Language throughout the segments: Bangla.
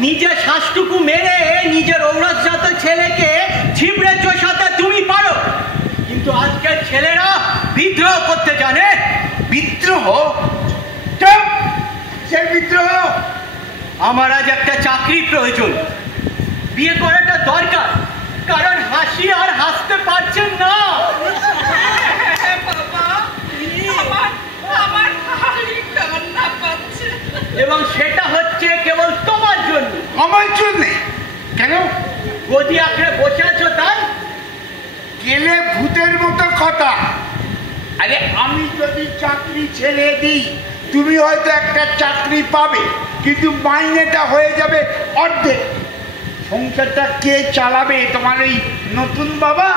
নিজের শ্বাসটুকু মেরে নিজের ঔরসজাত ছেলেকে ছিপড়ে চষাতে তুমি পারো, কিন্তু আজকের ছেলেরা বিদ্রোহ করতে জানে। বিদ্রোহ? সে বিদ্রোহ? আমার আজ একটা চাকরি প্রয়োজন, বিয়ে করাটা দরকার, কারণ হাসি আর হাসতে পারছেন না। এবং সেটা হচ্ছে কেবল তোমার জন্য। আমার জন্য? কেন? গদি আঁকড়ে বসে আছো তাই? গেলে ভূতের মতো কথা। আরে আমি যদি চাকরি ছেড়ে দিই, তুমি হয়তো একটা চাকরি পাবে, কিন্তু মাইনেটা হয়ে যাবে অর্ধেক। সংসারটা কে চালাবে? তোমার এই নতুন বাবা?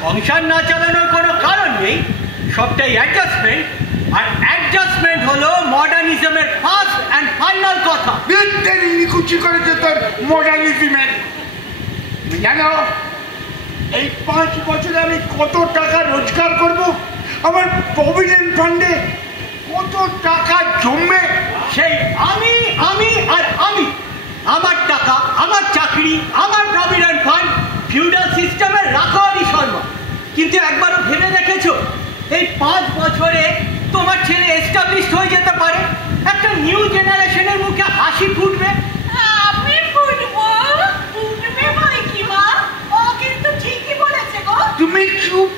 সংসার না চালানোর কোনো কারণ নেই, সবটাই অ্যাডজাস্টমেন্ট, আর অ্যাডজাস্টমেন্ট হলো মডার্নিজমের ফার্স্ট অ্যান্ড ফাইনাল কথা। নিকুচি করেছে তোর মডার্নিজমের। জানো এই 5 বছরে আমি কত টাকা রোজগার করব? আমার প্রভিডেন্ট ফান্ডে কত টাকা জমবে? সেই আমি আমি আর আমি, আমার টাকা, আমার চাকরি, আমার প্রভিডেন্ট ফান্ড, ফিউডাল সিস্টেমের রাখালি শর্মা। কিন্তু একবারও ভেবে দেখেছো এই 5 বছরে তোমার ছেলে এস্টাবলিশ হয়ে যেতে পারে, একটা নিউ জেনারেশনের মুখে হাসি ফুটবে। আমি ফুটবো? ফুটবে ভাই কি মা, ও কিন্তু ঠিকই বলেছে গো। তুমি চুপ